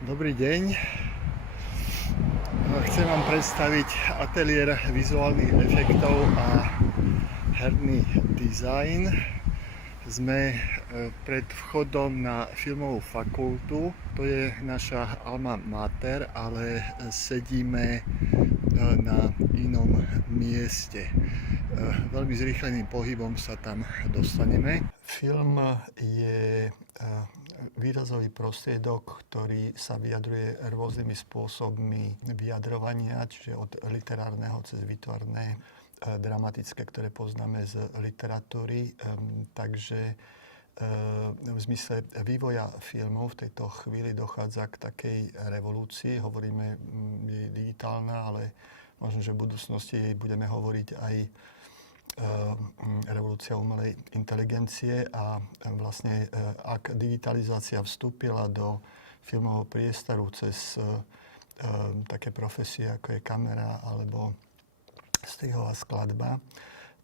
Dobrý deň. Chcem vám predstaviť ateliér vizuálnych efektov a herný dizajn. Sme pred vchodom na filmovú fakultu. To je naša alma mater, ale sedíme na inom mieste. Veľmi zrýchleným pohybom sa tam dostaneme. Film je výrazový prostriedok, ktorý sa vyjadruje rôznymi spôsobmi vyjadrovania, čiže od literárneho cez výtvarné, dramatické, ktoré poznáme z literatúry. Takže v zmysle vývoja filmov v tejto chvíli dochádza k takej revolúcii. Hovoríme, je digitálna, ale možno, že v budúcnosti budeme hovoriť aj revolúcia umelej inteligencie a vlastne ak digitalizácia vstúpila do filmového priestoru cez také profesie ako je kamera alebo strihová skladba,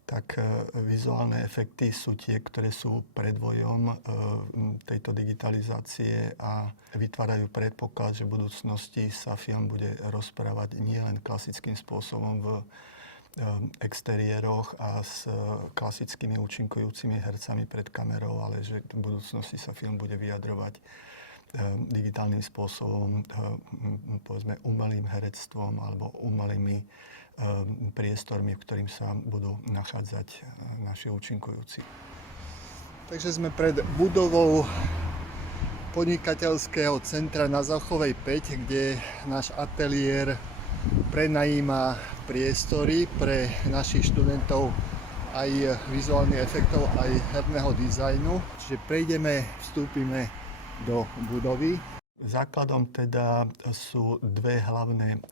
tak vizuálne efekty sú tie, ktoré sú predvojom tejto digitalizácie a vytvárajú predpoklad, že v budúcnosti sa film bude rozprávať nielen klasickým spôsobom v exteriéroch a s klasickými účinkujúcimi hercami pred kamerou, ale že v budúcnosti sa film bude vyjadrovať digitálnym spôsobom, povedzme umelým herectvom alebo umelými priestormi, v ktorým sa budú nachádzať naši účinkujúci. Takže sme pred budovou podnikateľského centra na Zachovej 5, kde náš ateliér prenajíma priestory pre našich študentov aj vizuálnych efektov, aj herného dizajnu. Čiže vstúpime do budovy. Základom teda sú dve hlavné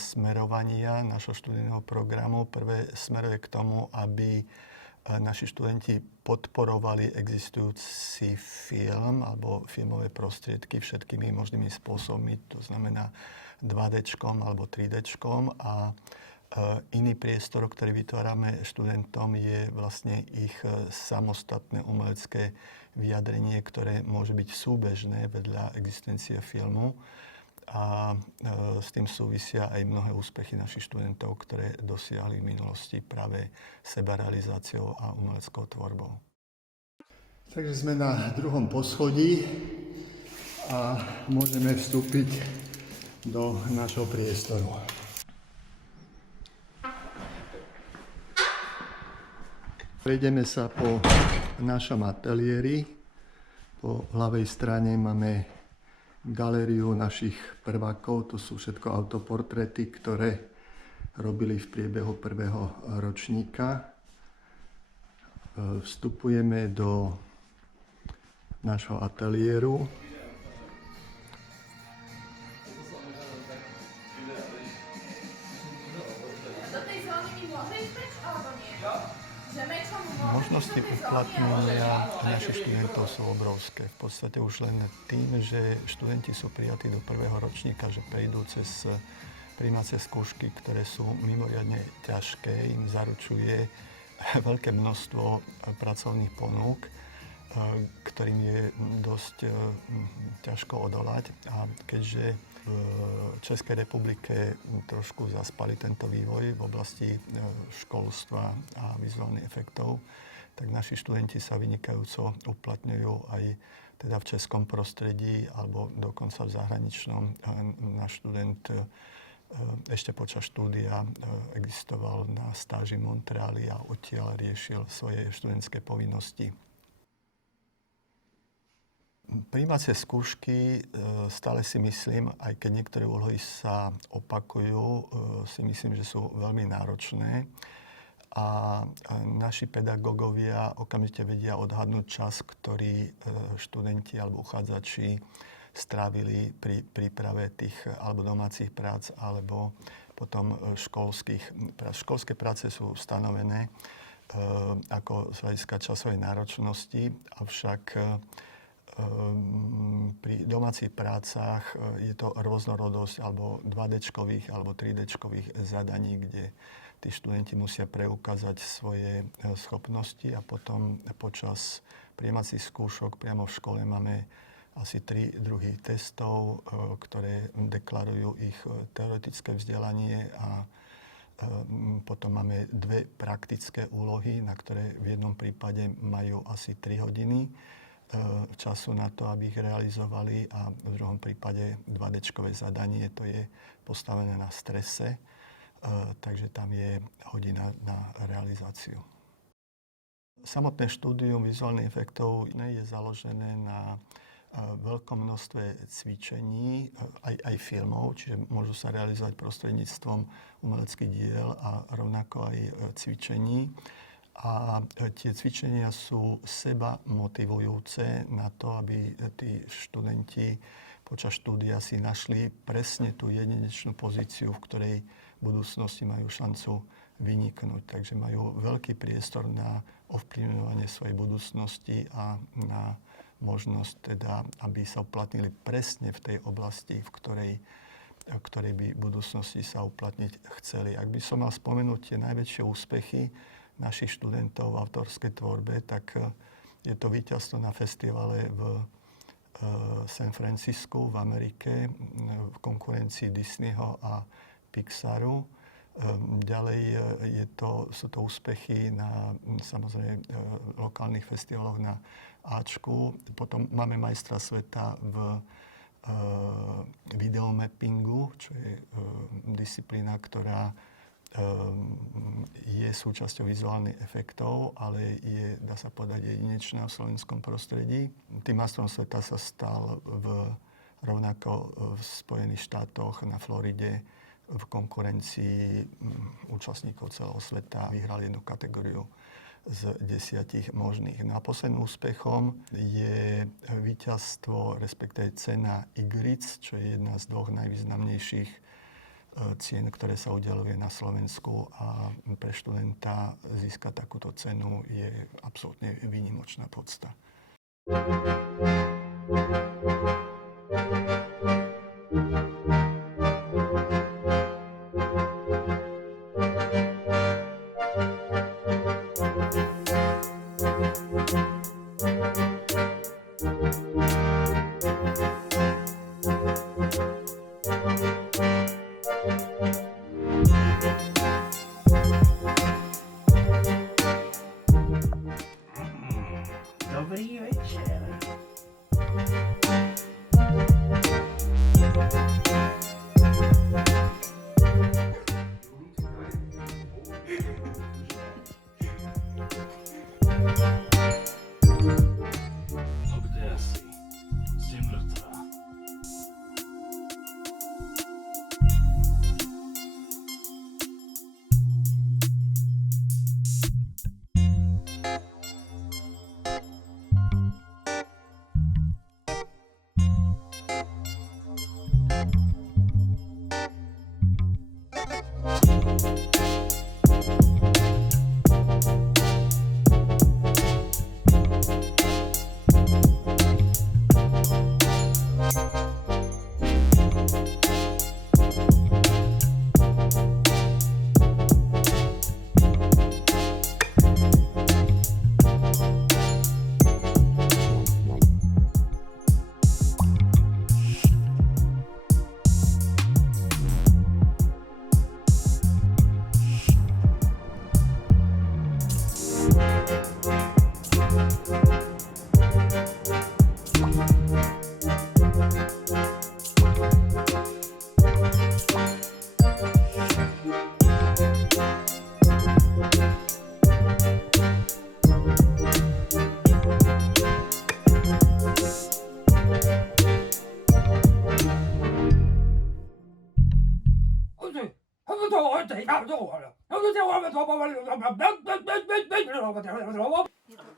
smerovania našho študijného programu. Prvé smeruje k tomu, aby naši študenti podporovali existujúci film alebo filmové prostriedky všetkými možnými spôsobmi, to znamená 2D alebo 3D a iný priestor, ktorý vytvárame študentom, je vlastne ich samostatné umelecké vyjadrenie, ktoré môže byť súbežné vedľa existencie filmu. A s tým súvisia aj mnohé úspechy našich študentov, ktoré dosiahli v minulosti práve sebarealizáciou a umeleckou tvorbou. Takže sme na druhom poschodí a môžeme vstúpiť do našho priestoru. Prejdeme sa po našom ateliéri. Po ľavej strane máme galériu našich prvákov. To sú všetko autoportréty, ktoré robili v priebehu prvého ročníka. Vstupujeme do nášho ateliéru. Možnosti uplatnenia našich študentov sú obrovské. V podstate už len tým, že študenti sú prijatí do prvého ročníka, že prejdú cez prijímacie skúšky, ktoré sú mimoriadne ťažké, im zaručuje veľké množstvo pracovných ponúk, ktorým je dosť ťažko odolať. A keďže v Českej republike trošku zaspali tento vývoj v oblasti školstva a vizuálnych efektov, tak naši študenti sa vynikajúco uplatňujú aj teda v českom prostredí alebo dokonca v zahraničnom. Náš študent ešte počas štúdia existoval na stáži v Montreali a odtiaľ riešil svoje študentské povinnosti. Prijímacie skúšky stále si myslím, aj keď niektoré úlohy sa opakujú, si myslím, že sú veľmi náročné. A naši pedagógovia okamžite vedia odhadnúť čas, ktorý študenti alebo uchádzači strávili pri príprave tých alebo domácich prác, alebo potom školských prác. Školské práce sú stanovené ako z hľadiska časovej náročnosti, avšak pri domácich prácach je to rôznorodosť alebo 2D alebo 3D zadaní, kde tí študenti musia preukázať svoje schopnosti a potom počas prijímacích skúšok priamo v škole máme asi 3 druhy testov, ktoré deklarujú ich teoretické vzdelanie a potom máme 2 praktické úlohy, na ktoré v jednom prípade majú asi 3 hodiny času na to, aby ich realizovali a v druhom prípade 2D-čkové zadanie, to je postavené na strese, takže tam je hodina na realizáciu. Samotné štúdium vizuálnych efektov je založené na veľkom množstve cvičení, aj filmov, čiže môžu sa realizovať prostredníctvom umeleckých diel a rovnako aj cvičení. A tie cvičenia sú seba motivujúce na to, aby tí študenti počas štúdia si našli presne tú jedinečnú pozíciu, v ktorej v budúcnosti majú šancu vyniknúť. Takže majú veľký priestor na ovplyvňovanie svojej budúcnosti a na možnosť teda, aby sa uplatnili presne v tej oblasti, v ktorej by v budúcnosti sa uplatniť chceli. Ak by som mal spomenúť tie najväčšie úspechy našich študentov v autorskej tvorbe, tak je to víťazstvo na festivale v San Francisku v Amerike v konkurencii Disneyho a Pixaru. Ďalej sú to úspechy na samozrejme lokálnych festivaloch na Ačku. Potom máme majstra sveta v videomappingu, čo je disciplína, ktorá je súčasťou vizuálnych efektov, ale je, dá sa povedať, jedinečná v slovenskom prostredí. Tým majstrom sveta sa stal rovnako v Spojených štátoch, na Floride, v konkurencii účastníkov celého sveta. Vyhral jednu kategóriu z 10 možných. No a posledným úspechom je víťazstvo, respektíve cena Igric, čo je jedna z 2 najvýznamnejších cien, ktoré sa udeľuje na Slovensku, a pre študenta získať takúto cenu je absolútne výnimočná podsta. Dobrý večer. No kde si? Si mŕtva.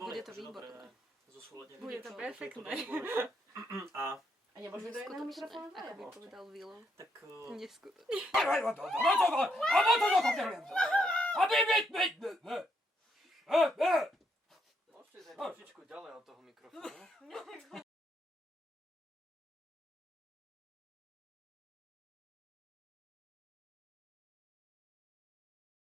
Bude to výborné. Bude to perfektné. A A nemôžeme do jedného mikrofónu? Ako by povedal Vilo. tak... Neskutočné. Môžete ísť aj trošičku ďalej od toho mikrofónu.